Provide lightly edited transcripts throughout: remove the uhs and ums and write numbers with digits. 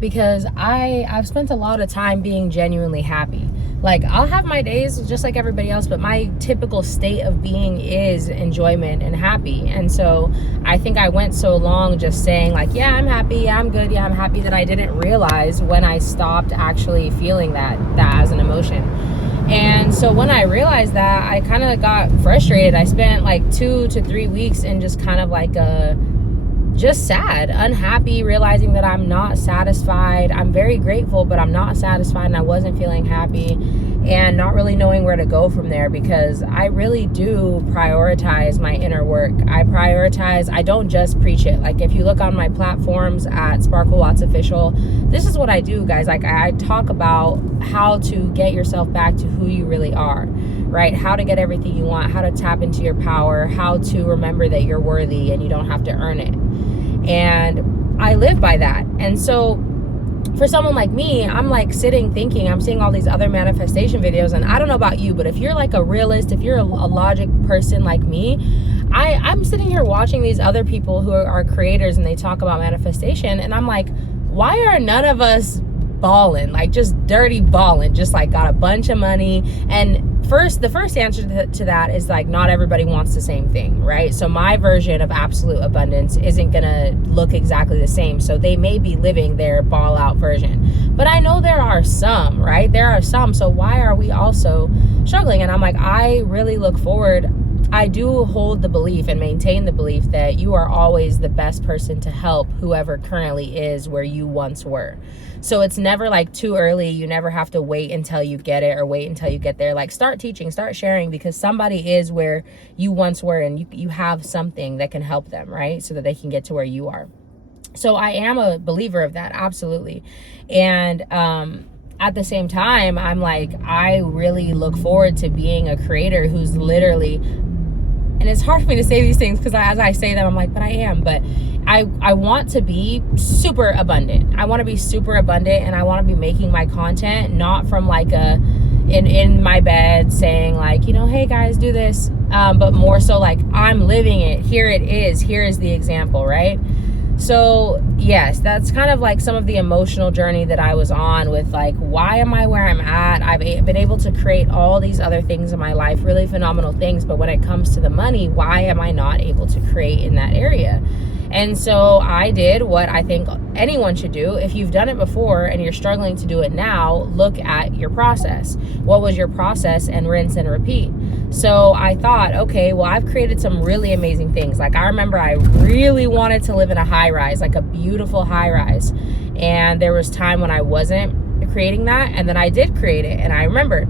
because I've spent a lot of time being genuinely happy. Like, I'll have my days just like everybody else, but my typical state of being is enjoyment and happy. And so I think I went so long just saying like, yeah, I'm happy, yeah, I'm good, yeah, I'm happy, that I didn't realize when I stopped actually feeling that as an emotion. And so when I realized that, I kind of got frustrated. I spent like 2 to 3 weeks in just kind of like just sad, unhappy, realizing that I'm not satisfied. I'm very grateful, but I'm not satisfied, and I wasn't feeling happy, and not really knowing where to go from there, because I really do prioritize my inner work. I don't just preach it. Like, if you look on my platforms at Sparkle Watts Official, this is what I do, guys. Like, I talk about how to get yourself back to who you really are, right? How to get everything you want, how to tap into your power, how to remember that you're worthy and you don't have to earn it. And I live by that. And so for someone like me, I'm like sitting thinking, I'm seeing all these other manifestation videos, and I don't know about you, but if you're like a realist, if you're a logic person like me, I'm sitting here watching these other people who are creators, and they talk about manifestation, and I'm like, why are none of us balling, like just dirty balling, just like got a bunch of money? And the first answer to that is like, not everybody wants the same thing, right? So my version of absolute abundance isn't gonna look exactly the same. So they may be living their ball out version, but I know there are some, right? There are some. So why are we also struggling? And I'm like, I really look forward. I do hold the belief and maintain the belief that you are always the best person to help whoever currently is where you once were. So it's never like too early. You never have to wait until you get it or wait until you get there. Like, start teaching, start sharing, because somebody is where you once were, and you have something that can help them, right? So that they can get to where you are. So I am a believer of that, absolutely. And at the same time, I'm like, I really look forward to being a creator who's literally, and it's hard for me to say these things because as I say them, I'm like, but I am. But I want to be super abundant. I want to be super abundant, and I want to be making my content not from like in my bed saying like, you know, hey guys, do this. But more so like, I'm living it. Here it is. Here is the example, right? So yes, that's kind of like some of the emotional journey that I was on with like, why am I where I'm at? I've been able to create all these other things in my life, really phenomenal things. But when it comes to the money, why am I not able to create in that area? And so I did what I think anyone should do. If you've done it before and you're struggling to do it now, look at your process. What was your process? And rinse and repeat. So I thought, okay, well, I've created some really amazing things. Like, I remember I really wanted to live in a high rise, like a beautiful high rise. And there was time when I wasn't creating that. And then I did create it. And I remembered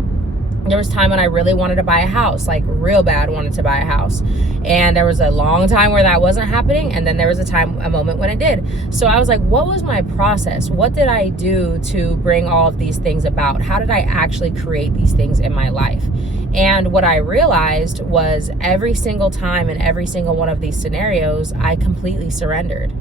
there was time when I really wanted to buy a house, like real bad wanted to buy a house. And there was a long time where that wasn't happening. And then there was a moment when it did. So I was like, what was my process? What did I do to bring all of these things about? How did I actually create these things in my life? And what I realized was every single time in every single one of these scenarios, I completely surrendered.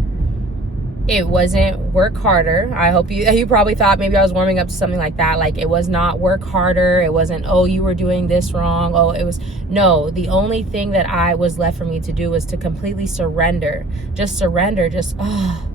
It wasn't work harder. I hope you probably thought maybe I was warming up to something like that. Like, it was not work harder. It wasn't, oh, you were doing this wrong. Oh, it was, no, the only thing that I was left for me to do was to completely surrender. Just surrender. Just,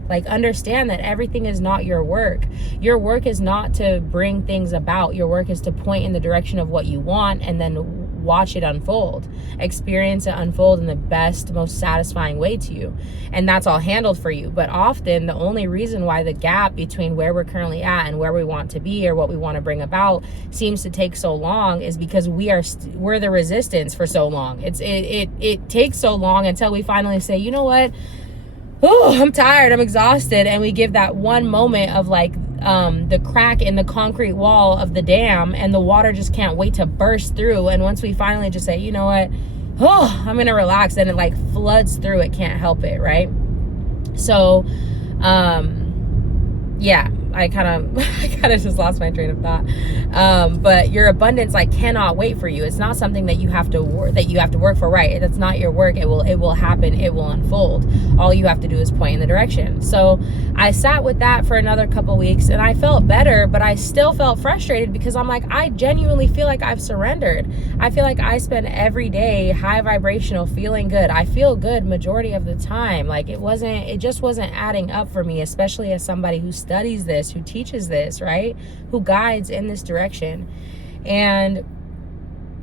like, understand that everything is not your work. Your work is not to bring things about. Your work is to point in the direction of what you want, and then watch it unfold, experience it unfold in the best, most satisfying way to you. And that's all handled for you. But often the only reason why the gap between where we're currently at and where we want to be or what we want to bring about seems to take so long is because we're the resistance for so long. It takes so long until we finally say, you know what? Oh, I'm tired, I'm exhausted. And we give that one moment of like the crack in the concrete wall of the dam, and the water just can't wait to burst through. And once we finally just say, you know what, I'm gonna relax, then it like floods through. It can't help it, right? So yeah, I kind of just lost my train of thought. But your abundance like cannot wait for you. It's not something that you have to work for, right? That's not your work. It will happen. It will unfold. All you have to do is point in the direction. So I sat with that for another couple weeks, and I felt better, but I still felt frustrated because I'm like, I genuinely feel like I've surrendered. I feel like I spend every day high vibrational, feeling good. I feel good majority of the time. Like, it just wasn't adding up for me, especially as somebody who studies this this, who teaches this, right? Who guides in this direction. And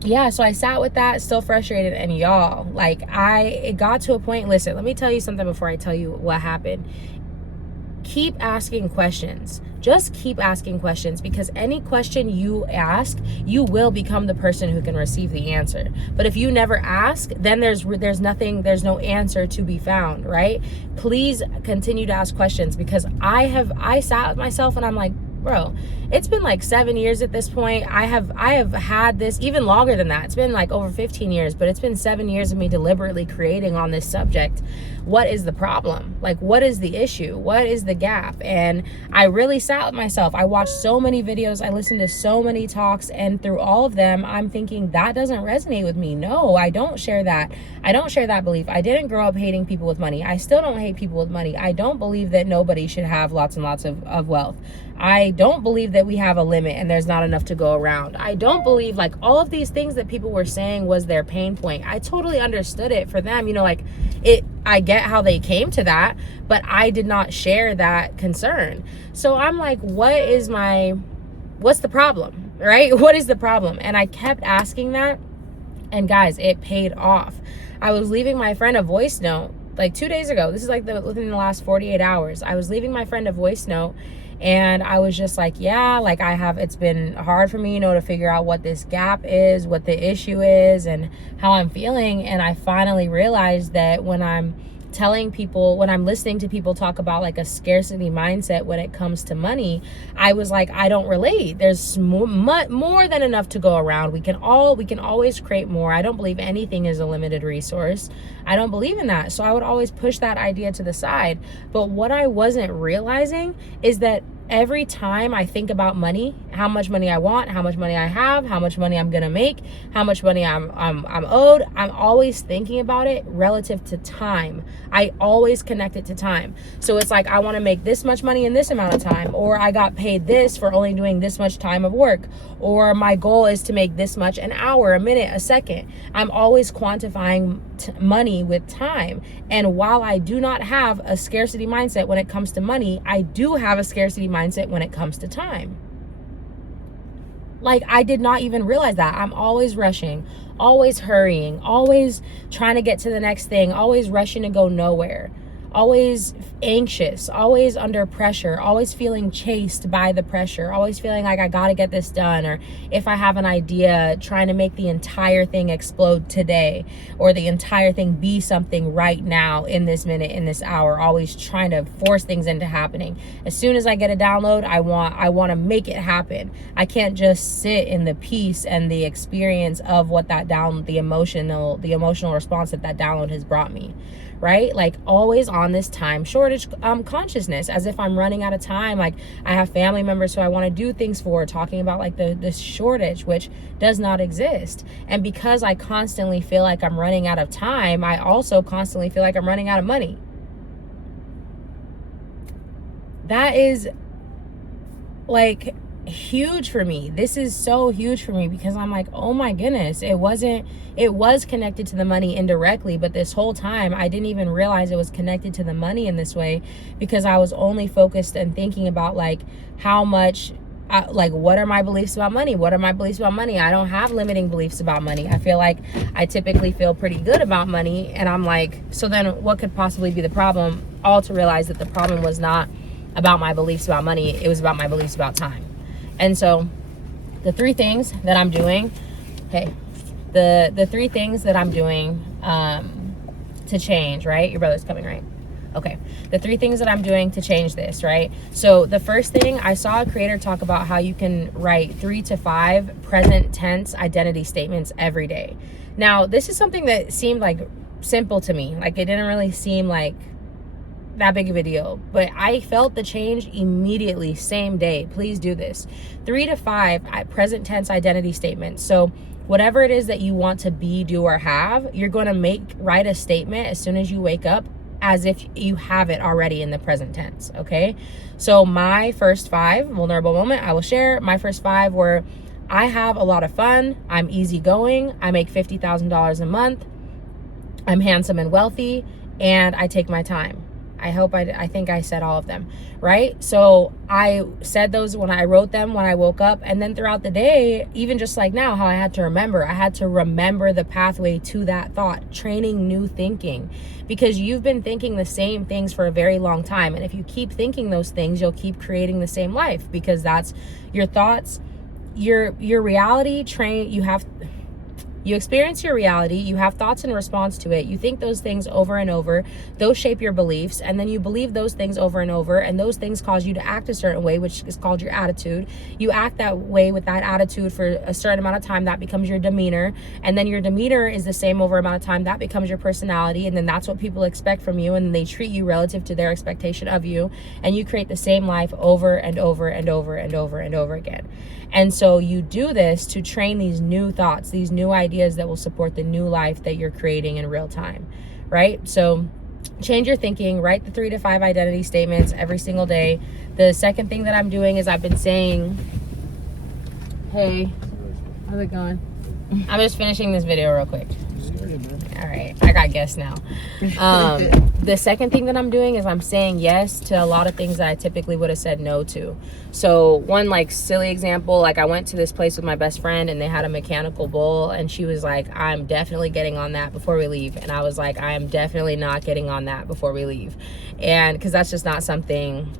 yeah, so I sat with that, still frustrated. And y'all, like, it got to a point. Listen, let me tell you something before I tell you what happened. Keep asking questions. Just keep asking questions, because any question you ask, you will become the person who can receive the answer. But if you never ask, then there's no answer to be found, right? Please continue to ask questions, because I sat with myself and I'm like, bro, it's been like 7 years at this point. I have had this even longer than that. It's been like over 15 years, but it's been 7 years of me deliberately creating on this subject. What is the problem? Like, what is the issue? What is the gap? And I really sat with myself. I watched so many videos. I listened to so many talks, and through all of them, I'm thinking that doesn't resonate with me. No, I don't share that. I don't share that belief. I didn't grow up hating people with money. I still don't hate people with money. I don't believe that nobody should have lots and lots of wealth. I don't believe that we have a limit and there's not enough to go around. I don't believe, like, all of these things that people were saying was their pain point. I totally understood it for them, like I get how they came to that, but I did not share that concern. So I'm like, what's the problem, right? What is the problem? And I kept asking that, and guys, it paid off. I was leaving my friend a voice note like 2 days ago. This is like within the last 48 hours. I was leaving my friend a voice note, and I was just like, yeah, like it's been hard for me, to figure out what this gap is, what the issue is, and how I'm feeling. And I finally realized that when I'm listening to people talk about like a scarcity mindset when it comes to money, I was like, I don't relate. There's more than enough to go around. We can always create more. I don't believe anything is a limited resource. I don't believe in that. So I would always push that idea to the side. But what I wasn't realizing is that every time I think about money, how much money I want, how much money I have, how much money I'm gonna make, how much money I'm owed, I'm always thinking about it relative to time. I always connect it to time. So it's like, I want to make this much money in this amount of time, or I got paid this for only doing this much time of work, or my goal is to make this much an hour, a minute, a second. I'm always quantifying money with time. And while I do not have a scarcity mindset when it comes to money, I do have a scarcity mindset when it comes to time. Like, I did not even realize that. I'm always rushing, always hurrying, always trying to get to the next thing, always rushing to go nowhere, always anxious, always under pressure, always feeling chased by the pressure, always feeling like I gotta get this done, or if I have an idea, trying to make the entire thing explode today, or the entire thing be something right now, in this minute, in this hour, always trying to force things into happening. As soon as I get a download, I want to make it happen. I can't just sit in the peace and the experience of what the emotional response that download has brought me. Right? Like, always on this time shortage consciousness, as if I'm running out of time. Like, I have family members who I want to do things for, talking about like this shortage, which does not exist. And because I constantly feel like I'm running out of time, I also constantly feel like I'm running out of money. That is like huge for me. This is so huge for me, because I'm like, oh my goodness, it was connected to the money indirectly, but this whole time I didn't even realize it was connected to the money in this way, because I was only focused and thinking about like how much what are my beliefs about money? What are my beliefs about money? I don't have limiting beliefs about money. I feel like I typically feel pretty good about money, and I'm like, so then what could possibly be the problem? All to realize that the problem was not about my beliefs about money, it was about my beliefs about time. And so the three things that I'm doing, the three things that I'm doing to change, right? Your brother's coming, right? Okay. The three things that I'm doing to change this, right? So the first thing, I saw a creator talk about how you can write 3 to 5 present tense identity statements every day. Now, this is something that seemed like simple to me. Like, it didn't really seem like that big of a deal, but I felt the change immediately, same day. Please do this. 3 to 5 present tense identity statements. So whatever it is that you want to be, do, or have, you're going to write a statement as soon as you wake up, as if you have it already in the present tense. Okay. So my first 5, vulnerable moment, I will share. My first 5 were, I have a lot of fun. I'm easygoing. I make $50,000 a month. I'm handsome and wealthy, and I take my time. I think I said all of them, right? So I said those when I wrote them, when I woke up, and then throughout the day, even just like now, how I had to remember the pathway to that thought, training new thinking, because you've been thinking the same things for a very long time. And if you keep thinking those things, you'll keep creating the same life, because that's your thoughts, your reality you experience your reality, you have thoughts in response to it, you think those things over and over, those shape your beliefs, and then you believe those things over and over, and those things cause you to act a certain way, which is called your attitude. You act that way with that attitude for a certain amount of time, that becomes your demeanor, and then your demeanor is the same over amount of time, that becomes your personality, and then that's what people expect from you, and they treat you relative to their expectation of you, and you create the same life over and over and over and over and over again. And so you do this to train these new thoughts, these new ideas that will support the new life that you're creating in real time, right? So change your thinking, write the 3 to 5 identity statements every single day. The second thing that I'm doing is I've been saying, hey, how's it going? I'm just finishing this video real quick. All right, I got guests now. The second thing that I'm doing is I'm saying yes to a lot of things that I typically would have said no to. So one like silly example, like I went to this place with my best friend and they had a mechanical bull, and she was like, I'm definitely getting on that before we leave. And I was like, I am definitely not getting on that before we leave. And because that's just not something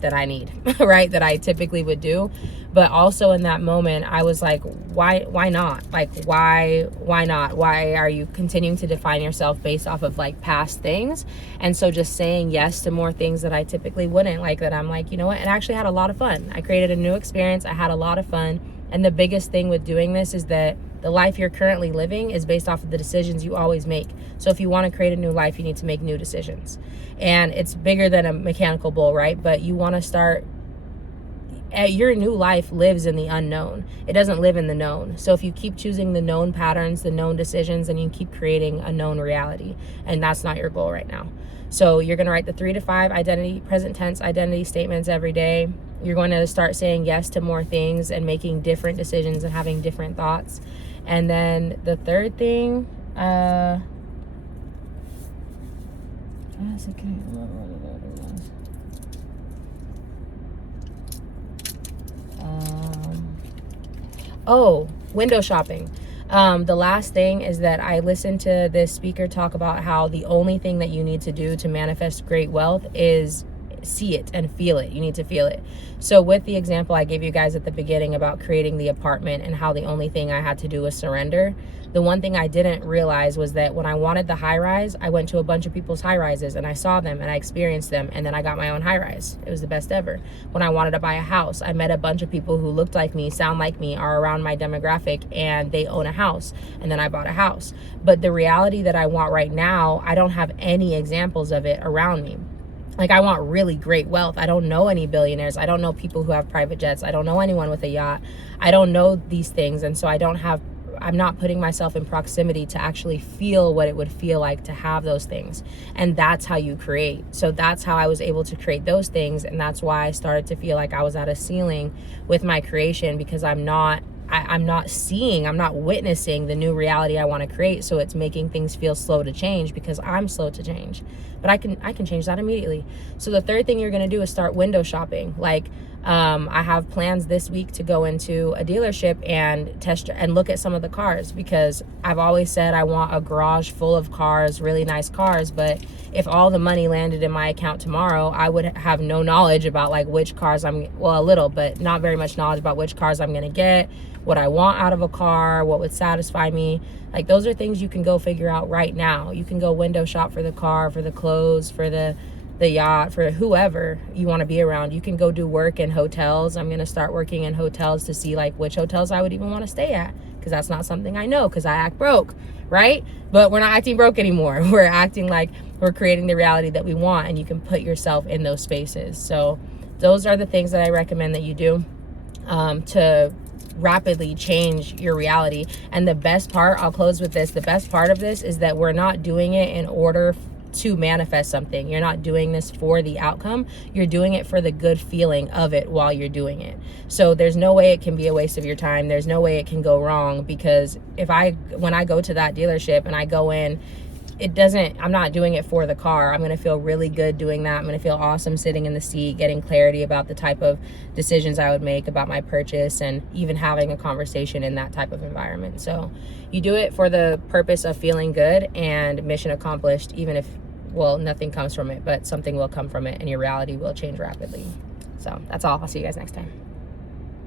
that I need, right? That I typically would do. But also in that moment, I was like, why not? Like, why not? Why are you continuing to define yourself based off of like past things? And so just saying yes to more things that I typically wouldn't, like that I'm like, you know what? And I actually had a lot of fun. I created a new experience. I had a lot of fun. And the biggest thing with doing this is that the life you're currently living is based off of the decisions you always make. So if you want to create a new life, you need to make new decisions. And it's bigger than a mechanical bull, right? But you want to start, your new life lives in the unknown. It doesn't live in the known. So if you keep choosing the known patterns, the known decisions, then you keep creating a known reality. And that's not your goal right now. So you're going to write the 3 to 5 present tense identity statements every day. You're going to start saying yes to more things and making different decisions and having different thoughts. And then the third thing, window shopping. The last thing is that I listened to this speaker talk about how the only thing that you need to do to manifest great wealth is see it and feel it. You need to feel it. So with the example I gave you guys at the beginning about creating the apartment and how the only thing I had to do was surrender, the one thing I didn't realize was that when I wanted the high rise, I went to a bunch of people's high rises and I saw them and I experienced them, and then I got my own high rise. It was the best ever. When I wanted to buy a house, I met a bunch of people who looked like me, sound like me, are around my demographic, and they own a house, and then I bought a house. But the reality that I want right now, I don't have any examples of it around me. Like, I want really great wealth. I don't know any billionaires. I don't know people who have private jets. I don't know anyone with a yacht. I don't know these things. And so I'm not putting myself in proximity to actually feel what it would feel like to have those things. And that's how you create. So that's how I was able to create those things. And that's why I started to feel like I was at a ceiling with my creation, because I'm not witnessing the new reality I want to create. So it's making things feel slow to change because I'm slow to change. But I can change that immediately. So the third thing you're going to do is start window shopping. Like, I have plans this week to go into a dealership and test and look at some of the cars, because I've always said I want a garage full of cars, really nice cars. But if all the money landed in my account tomorrow, I would have no knowledge about like which cars a little, but not very much knowledge about which cars I'm going to get, what I want out of a car, what would satisfy me. Like, those are things you can go figure out right now. You can go window shop for the car, for the clothes, for the yacht, for whoever you want to be around. You can go do work in hotels. I'm going to start working in hotels to see like which hotels I would even want to stay at, because that's not something I know, because I act broke, right? But we're not acting broke anymore. We're acting like we're creating the reality that we want, and you can put yourself in those spaces. So those are the things that I recommend that you do to rapidly change your reality. And the best part, I'll close with this, the best part of this is that we're not doing it in order to manifest something. You're not doing this for the outcome. You're doing it for the good feeling of it while you're doing it. So there's no way it can be a waste of your time. There's no way it can go wrong, because when I go to that dealership and I go in I'm not doing it for the car. I'm going to feel really good doing that. I'm going to feel awesome sitting in the seat, getting clarity about the type of decisions I would make about my purchase, and even having a conversation in that type of environment. So you do it for the purpose of feeling good, and mission accomplished, even if, well, nothing comes from it, but something will come from it and your reality will change rapidly. So that's all. I'll see you guys next time.